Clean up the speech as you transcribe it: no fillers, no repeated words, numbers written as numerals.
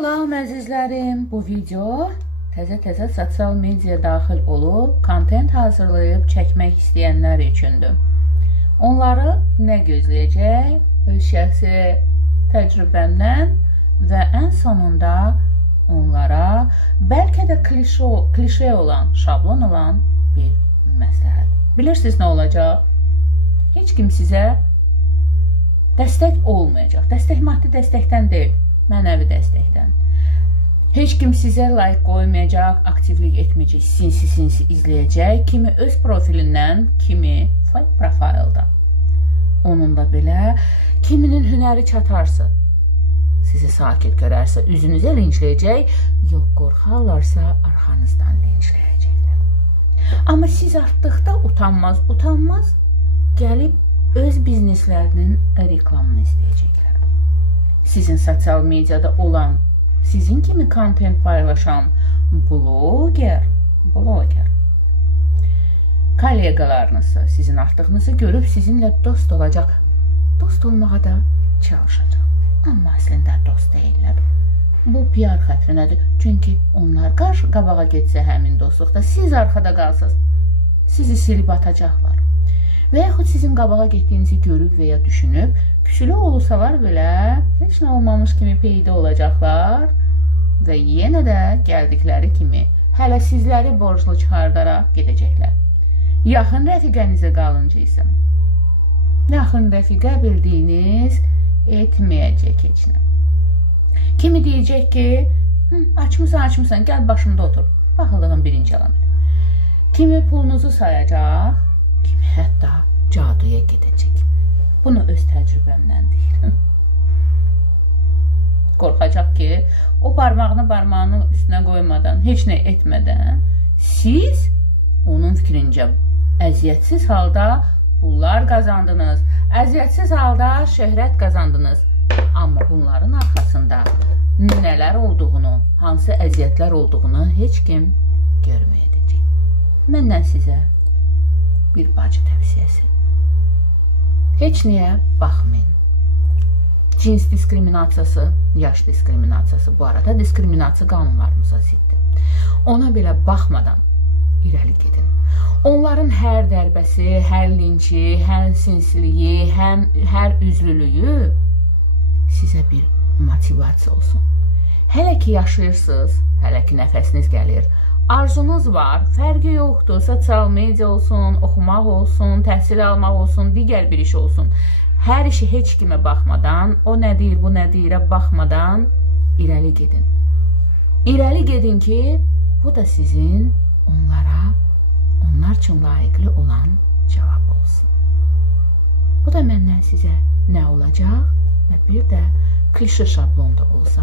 Salam əzizlərim, bu video təzə sosial media daxil olub, kontent hazırlayıb çəkmək istəyənlər üçündür. Onları nə gözləyəcək? Öz şəxsi təcrübəmdən və ən sonunda onlara bəlkə də klişe olan, şablon olan bir məsləhət. Bilirsiniz nə olacaq? Heç kim sizə dəstək olmayacaq. Dəstək maddi dəstəkdən deyil, mənəvi dəstəkdən. Heç kim sizə like qoymayacaq, aktivlik etməyəcək, sinsi izləyəcək. Kimi öz profilindən, kimi fake profilda. Onunla belə, kiminin hünəri çatarsa, sizi sakit görərsə, üzünüzə linçləyəcək, yox qorxarlarsa, arxanızdan linçləyəcəklər. Amma siz artdıqda utanmaz gəlib öz bizneslərinin reklamını istəyəcəklər. Sizin sosial mediada olan, sizin kimi kontent paylaşan bloger, kollegalarınızsa sizin artdığınızı görüb sizinlə dost olacaq, dost olmağa da çalışacaq. Amma əslində dost deyirlər. Bu PR xətrinədir. Çünki onlar qabağa getsə həmin dostluqda, siz arxada qalsınız, sizi silib atacaqlar. Və yaxud sizin qabağa getdiyinizi görüb və ya düşünüb, küçülü olsalar belə, heç nə olmamış kimi peyda olacaqlar və yenə də gəldikləri kimi hələ sizləri borclu çıxardaraq gedəcəklər. Yaxın rəfiqənizə qalınca isə, yaxın rəfiqə bildiyiniz etməyəcək heç nə. Kimi deyəcək ki, açmısan, gəl başımda otur. Baxıldığın birinci əlamət. Kimi pulunuzu sayacaq, kimi hətta caduya gedəcək. Bunu öz təcrübəmdən deyirəm. Qorxacaq ki, o barmağını üstünə qoymadan, heç nə etmədən, siz onun fikrincə əziyyətsiz halda pullar qazandınız, əziyyətsiz halda şöhrət qazandınız. Amma bunların arxasında nələr olduğunu, hansı əziyyətlər olduğunu heç kim görməyəcək. Məndən sizə bir bacı tövsiyəsi. Heç niyə baxmayın. Cins diskriminasiyası, yaş diskriminasiyası, bu arada diskriminasiya qanunlarımıza ziddir. Ona belə baxmadan irəli gedin. Onların hər dərbəsi, hər linçi, hər sinsiliyi, hər üzlülüyü sizə bir motivasiya olsun. Hələ ki yaşayırsınız, hələ ki nəfəsiniz gəlir, arzunuz var, fərqi yoxdur, sosial media olsun, oxumaq olsun, təhsil almaq olsun, digər bir iş olsun. Hər işi heç kimə baxmadan, o nə deyir, bu nə deyirə baxmadan irəli gedin. İrəli gedin ki, bu da sizin onlar üçün layiqli olan cavab olsun. Bu da məndən sizə nə olacaq və bir də klişe şablonda olsa